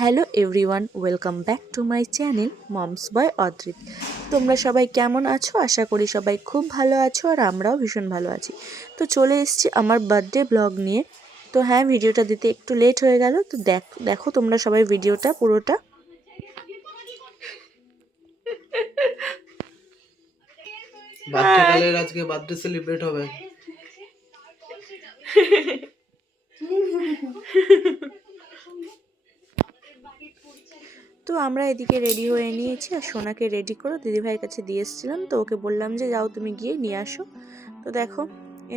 Hello everyone, welcome back to my channel mom's boy Adrit. তোমরা সবাই কেমন আছো? আশা করি সবাই খুব ভালো আছো আর আমরাও ভীষণ ভালো আছি। তো চলে এসেছি আমার বার্থডে ব্লগ নিয়ে। তো হ্যাঁ, ভিডিওটা দিতে একটু লেট হয়ে গেল। তো দেখো তোমরা সবাই ভিডিওটা পুরোটা। বাচ্চাকালের আজকে বার্থডে সেলিব্রেট হবে। তো আমরা এদিকে রেডি হয়ে নিয়েছি আর সোনাকে রেডি করে দিদিভাইয়ের কাছে দিয়ে এসেছিলাম। তো ওকে বললাম যে যাও তুমি গিয়ে নিয়ে আসো। তো দেখো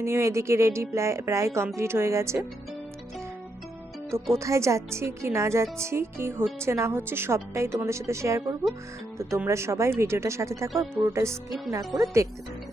নিয়েও এদিকে রেডি প্রায় কমপ্লিট হয়ে গেছে। তো কোথায় যাচ্ছি কি না যাচ্ছি, কি হচ্ছে না হচ্ছে সবটাই তোমাদের সাথে শেয়ার করব। তো তোমরা সবাই ভিডিওটার সাথে থাকো আর পুরোটা স্কিপ না করে দেখতে থাকো।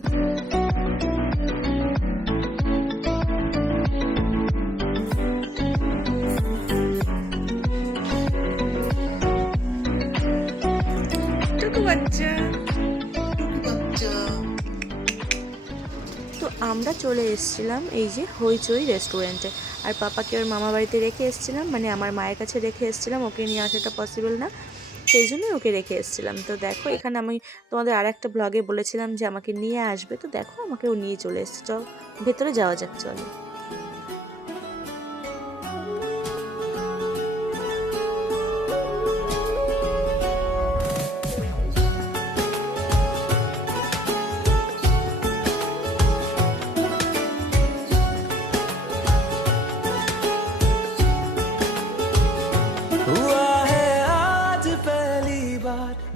তো আমরা চলে এসেছিলাম এই যে হইচই রেস্টুরেন্টে। আর পাপাকে ওর মামা বাড়িতে রেখে এসেছিলাম, মানে আমার মায়ের কাছে রেখে এসেছিলাম, ওকে নিয়ে আসাটা পসিবল না, সেই জন্যই ওকে রেখে এসেছিলাম। তো দেখো এখানে আমি তোমাদের আর একটা ব্লগে বলেছিলাম যে আমাকে নিয়ে আসবে, তো দেখো আমাকে ও নিয়ে চলে এসেছে। চল ভেতরে যাওয়া যাক, চলো।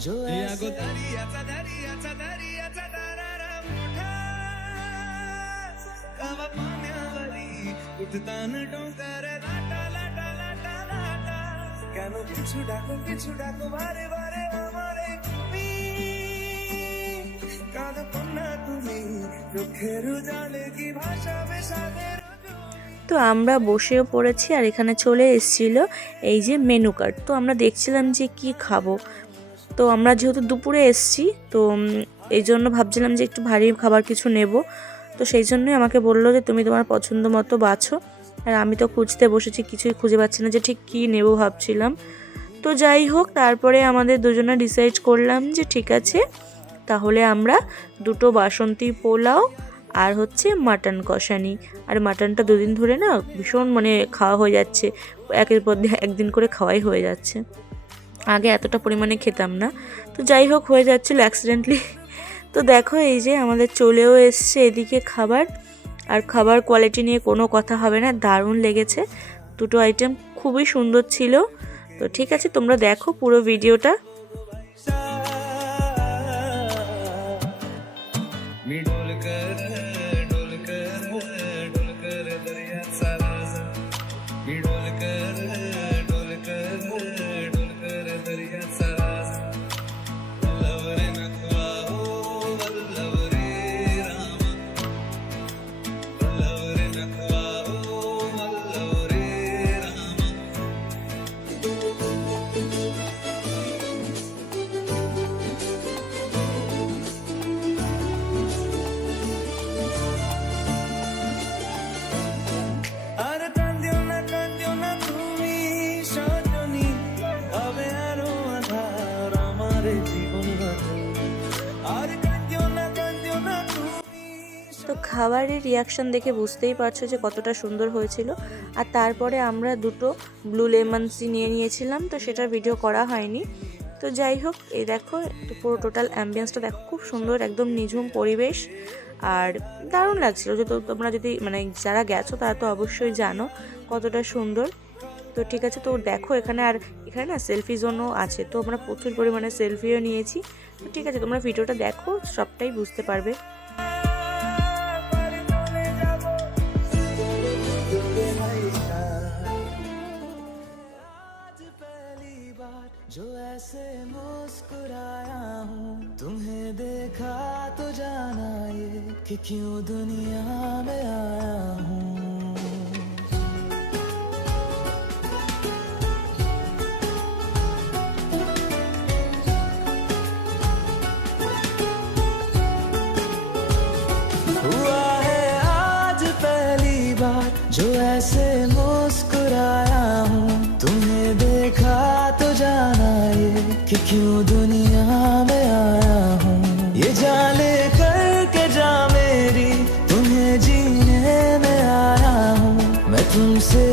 जो তো আমরা বসেও পড়েছি আর এখানে চলে এসেছিল এই যে মেনু কার্ড। তো আমরা দেখছিলাম যে কি খাবো। তো আমরা যেহেতু দুপুরে এসেছি, তো এই জন্য ভাবছিলাম যে একটু ভারী খাবার কিছু নেব। তো সেই জন্যই আমাকে বললো যে তুমি তোমার পছন্দ মতো বাছো। আর আমি তো খুঁজতে বসেছি, কিছুই খুঁজে পাচ্ছি না যে ঠিক কী নেব ভাবছিলাম। তো যাই হোক, তারপরে আমাদের দুজনে ডিসাইড করলাম যে ঠিক আছে, তাহলে আমরা দুটো বাসন্তী পোলাও আর হচ্ছে মাটন কষানি। আর মাটনটা দুদিন ধরে না ভীষণ মানে খাওয়া হয়ে যাচ্ছে, একের পর একদিন করে খাওয়াই হয়ে যাচ্ছে। আগে এতটা পরিমাণে খেতাম না, তো যাই হোক হয়ে যাচ্ছিল অ্যাক্সিডেন্টলি। তো দেখো এই যে আমাদের চলেও এসছে এদিকে খাবার। আর খাবার কোয়ালিটি নিয়ে কোনো কথা হবে না, দারুণ লেগেছে। দুটো আইটেম খুবই সুন্দর ছিল। তো ঠিক আছে, তোমরা দেখো পুরো ভিডিওটা। তো খাবারের রিয়াকশান দেখে বুঝতেই পারছো যে কতটা সুন্দর হয়েছিল। আর তারপরে আমরা দুটো ব্লু লেমন সি নিয়ে নিয়েছিলাম, তো সেটার ভিডিও করা হয়নি। তো যাই হোক, এই দেখো পুরো টোটাল অ্যাম্বিয়েন্সটা দেখো, খুব সুন্দর, একদম নিঝুম পরিবেশ আর দারুণ লাগছিলো। যে তোমরা যদি মানে যারা গেছো তারা তো অবশ্যই জানো কতটা সুন্দর। তো ঠিক আছে, তো দেখো এখানে আর এখানে না সেলফি জোনও আছে, তো আমরা প্রচুর পরিমাণে সেলফিও নিয়েছি। তো ঠিক আছে, তোমরা ভিডিওটা দেখো, সবটাই বুঝতে পারবে। जो ऐसे मुस्कुराया हूँ, तुम्हें देखा तो जाना ये कि क्यों दुनिया में आया हूँ। हुआ है आज पहली बार जो ऐसे मुस्कुराया हूँ, तुम्हें देखा कि क्यों दुनिया में आया हूँ। ये जान ले करके जा मेरी, तुम्हें जीने में आया हूँ। मैं तुमसे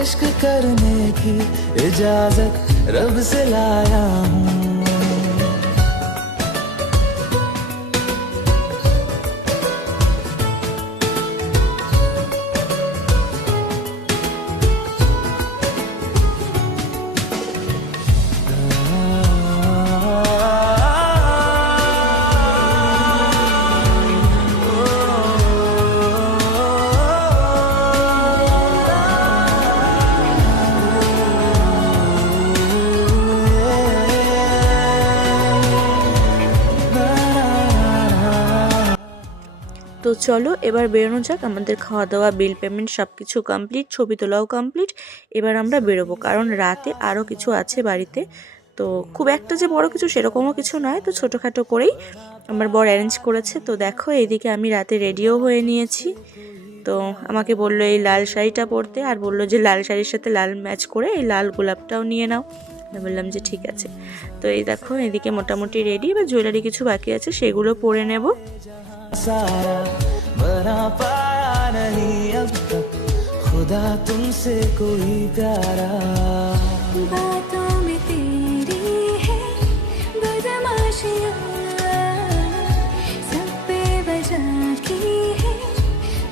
इश्क करने की इजाजत रब से लाया हूँ। তো চলো এবার বেরোনো যাক। আমাদের খাওয়া দাওয়া, বিল পেমেন্ট সব কিছু কমপ্লিট, ছবি তোলাও কমপ্লিট। এবার আমরা বেরোবো, কারণ রাতে আরও কিছু আছে বাড়িতে। তো খুব একটা যে বড় কিছু সেরকমও কিছু নয়, তো ছোটোখাটো করেই আমার বর অ্যারেঞ্জ করেছে। তো দেখো এইদিকে আমি রাতে রেডিও হয়ে নিয়েছি। তো আমাকে বললো এই লাল শাড়িটা পরতে, আর বললো যে লাল শাড়ির সাথে লাল ম্যাচ করে এই লাল গোলাপটাও নিয়ে নাও। আমি বললাম যে ঠিক আছে। তো এই দেখো এদিকে মোটামুটি রেডি, এবার জুয়েলারি কিছু বাকি আছে সেগুলো পরে নেব। सारा बना पाया नहीं अब तक खुदा तुमसे कोई प्यारा। बातों में तेरी है बदमाशियाँ, सब पे बजा की है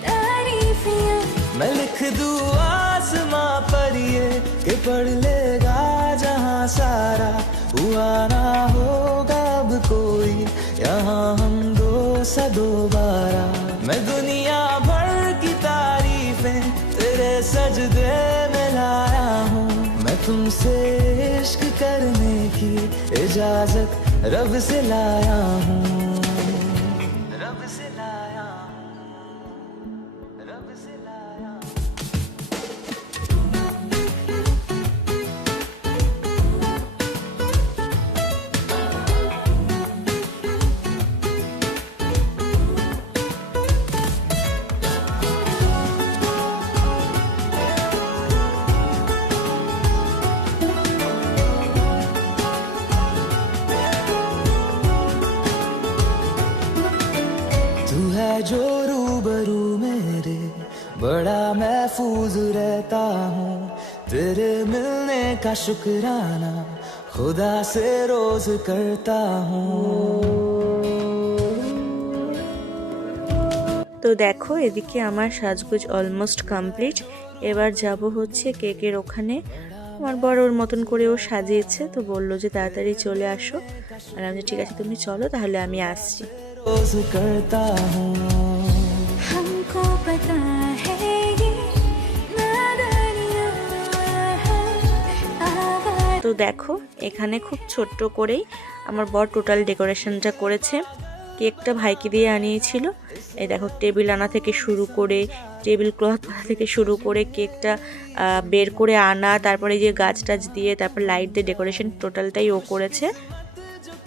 तारीफियाँ। मैं लिख दूँ आसमां पर ये कि पढ़ लेगा जहाँ सारा, हुआ ना होगा अब कोई यहाँ हम दो सा दोबारा। मैं दुनिया भर की तारीफें तेरे सजदे में लाया हूँ। मैं तुमसे इश्क करने की इजाजत रब से लाया हूँ। रब से लाया हूँ, रब से लाया हूँ। तू है जो रूबरू मेरे, बड़ा महफूज रहता हूँ। तेरे मिलने का शुक्राना खुदा से रोज करता हूँ। তো দেখো এদিকে আমার সাজগোজ অলমোস্ট কমপ্লিট। এবার যাব হচ্ছে কেকের ওখানে। আমার বড় ওর মতন করে ও সাজিয়েছে, তো বললো যে তাড়াতাড়ি চলে আসো। আর আমি ঠিক আছে তুমি চলো, তাহলে আমি আসছি। रोज करता हूँ। हमको पता है ये नादानियाँ हैं, आवाज़ তো দেখো এখানে খুব ছোট্ট করেই আমার বর টোটাল ডেকোরেশনটা করেছে। কেকটা ভাইকে দিয়ে আনিয়েছিল। এই দেখো টেবিল আনা থেকে শুরু করে, টেবিল ক্লথ আনা থেকে শুরু করে, কেকটা বের করে আনা, তারপরে যে গাছ টাছ দিয়ে, তারপর লাইট দিয়ে ডেকোরেশন টোটালটাই ও করেছে।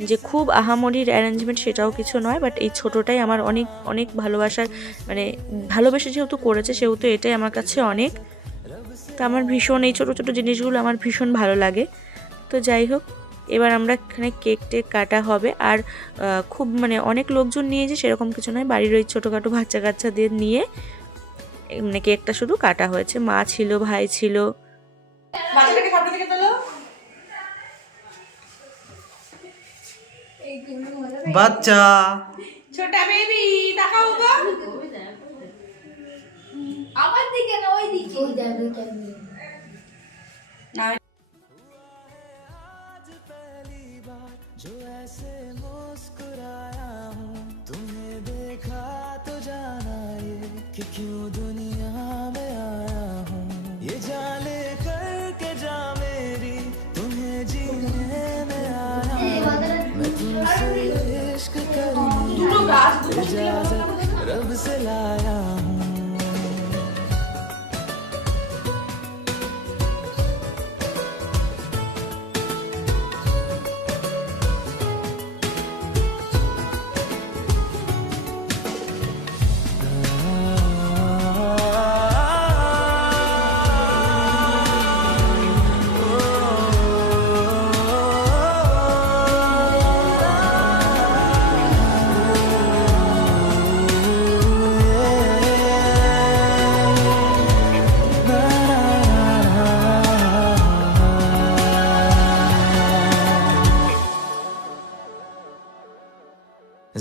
যে খুব আহামরির অ্যারেঞ্জমেন্ট সেটাও কিছু নয়, বাট এই ছোটোটাই আমার অনেক অনেক ভালোবাসার, মানে ভালোবেসে যেহেতু করেছে সেহেতু এটাই আমার কাছে অনেক। তো আমার ভীষণ এই ছোটো ছোটো জিনিসগুলো আমার ভীষণ ভালো লাগে। তো যাই হোক, এবার আমরা এখানে কেক টেক কাটা হবে। আর খুব মানে অনেক লোকজন নিয়েছে সেরকম কিছু নয়, বাড়ির ওই ছোটোখাটো বাচ্চা কাচ্চাদের নিয়ে মানে কেকটা শুধু কাটা হয়েছে। মা ছিল, ভাই ছিল। বাচ্চা ছোটা বেবি তাকাও গো আমার দিকে না ওই দিকে না आज पहली बार जो ऐसे मुस्कुराया हूँ। तुम्हें देखा तो जाना ये कि क्यों दुनिया में आया हूँ। ये जान ले करके जा मेरी, तुम्हें जीने में आया हूँ। मैं तुमसे इश्क करने की इजाजत रब से लाया हूँ।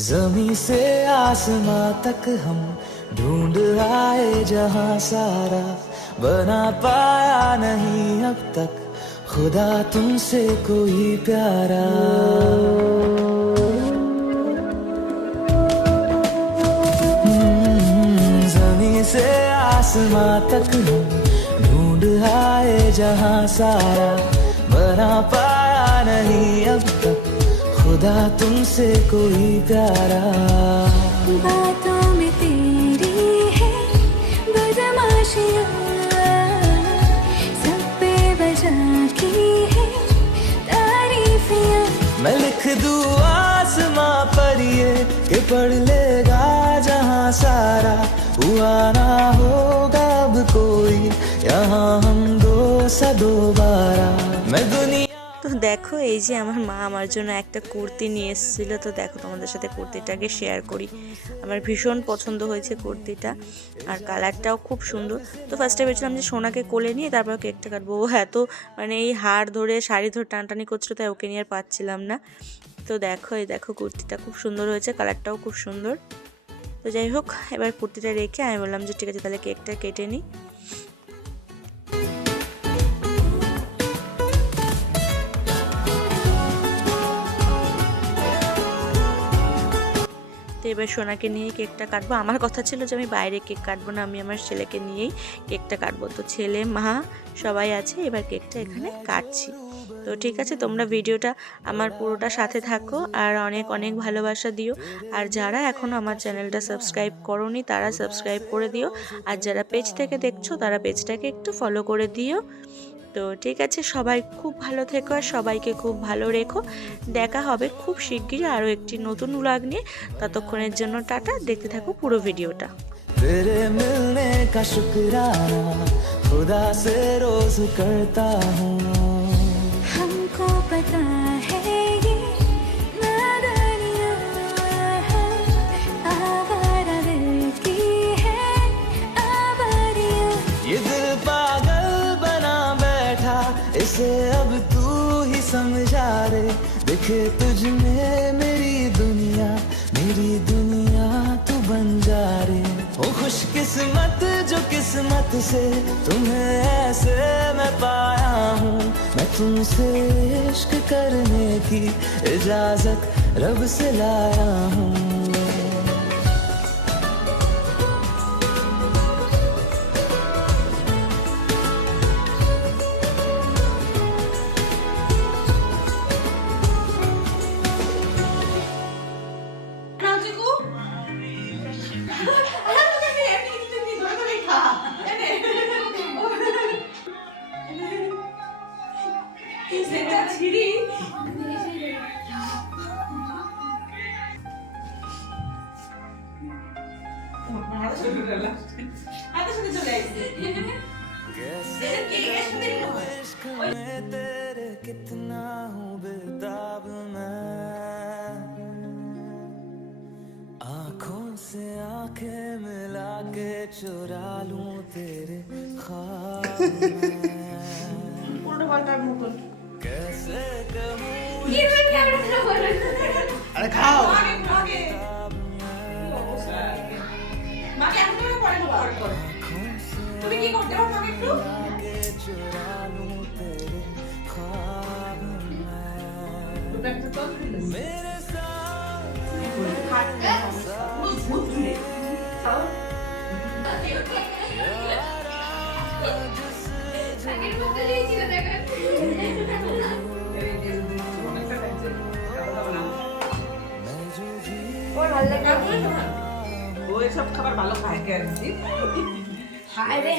जमी से आसमां तक हम ढूंढ आए जहां सारा, बना पाया नहीं अब तक खुदा तुमसे कोई प्यारा। जमी से आसमां तक हम ढूंढ आए जहां सारा, बना पाया नहीं अब तक खुदा तुमसे कोई प्यारा। बातों में तेरी है बदमाशियाँ, सब पे वजह की है तारीफियाँ। मैं लिख दूँ आसमां पर ये कि पढ़ लेगा जहां सारा, हुआ ना होगा अब कोई यहाँ हम दो सा दोबारा। मैं दुनिया তো দেখো এই যে আমার মা আমার জন্য একটা কুর্তি নিয়ে এসেছিলো। তো দেখো তোমাদের সাথে কুর্তিটাকে শেয়ার করি। আমার ভীষণ পছন্দ হয়েছে কুর্তিটা, আর কালারটাও খুব সুন্দর। তো ফার্স্টে ভেবেছিলাম যে সোনাকে কোলে নিয়ে তারপর কেকটা কাটবো। ও এত মানে এই হাড় ধরে শাড়ি ধরে টানটানি করছিল, তাই ওকে নিয়ে আর পাচ্ছিলাম না। তো দেখো এই দেখো কুর্তিটা খুব সুন্দর হয়েছে, কালারটাও খুব সুন্দর। তো যাই হোক, এবার কুর্তিটা রেখে আমি বললাম যে ঠিক আছে তাহলে কেকটা কেটে নিই। তো এবার সোনাকে নিয়ে কেকটা কাটবো। আমার কথা ছিল যে আমি বাইরে কেক কাটবো না, আমি আমার ছেলেকে নিয়েই কেকটা কাটবো। তো ছেলে মা সবাই আছে, এবার কেকটা এখানে কাটছি। তো ঠিক আছে, তোমরা ভিডিওটা আমার পুরোটা সাথে থাকো আর অনেক অনেক ভালোবাসা দিও। আর যারা এখনও আমার চ্যানেলটা সাবস্ক্রাইব করোনি তারা সাবস্ক্রাইব করে দিও, আর যারা পেজ থেকে দেখছো তারা পেজটাকে একটু ফলো করে দিও। তো ঠিক আছে, সবাই খুব ভালো থেকো আর সবাইকে খুব ভালো রেখো। দেখা হবে খুব শিগগিরই আরও একটি নতুন ব্লগ নিয়ে। ততক্ষণের জন্য টাটা, দেখতে থাকো পুরো ভিডিওটা। तेरे मिलने का शुक्राना खुदा से रोज करता हूँ। हमको पता है ये नादानियाँ है, आवारा दिल की है आवारियाँ। ये दिल पागल बना बैठा, इसे अब तू ही समझा रे। दिखे तुझ में मेरी दुनिया तू बन जा रे। ओ खुशकिस्मत जो किस्मत से तुम्हें ऐसे मैं पाया हूँ। मैं तुमसे इश्क करने की इजाजत रब से लाया हूँ। নাও চিকু। আরে তোকে আমি এমনি কিছু ধরে ধরে খা। এনে। সেটা ছিড়ি। হাতে সাথে চলে আসছে। कैसे इश्क में तेरे कितना हूँ बेताब मैं, आँखों से आंखें मिला के चुरा लूं तेरे ख्वाब मैं। পুরোটা পাল্টার মতন। कैसे कहूँ কি রে ক্যামেরা ধরে? আরে খাও। আগে আগে। মাকে এখন তুমি পরে করো। তুমি কি করতে পারো মাকে একটু? के चुरा लूं तेरे ख्वाब मैं। मेरे साथ ও এসব খাবার ভালো খায় কেন? হায় রে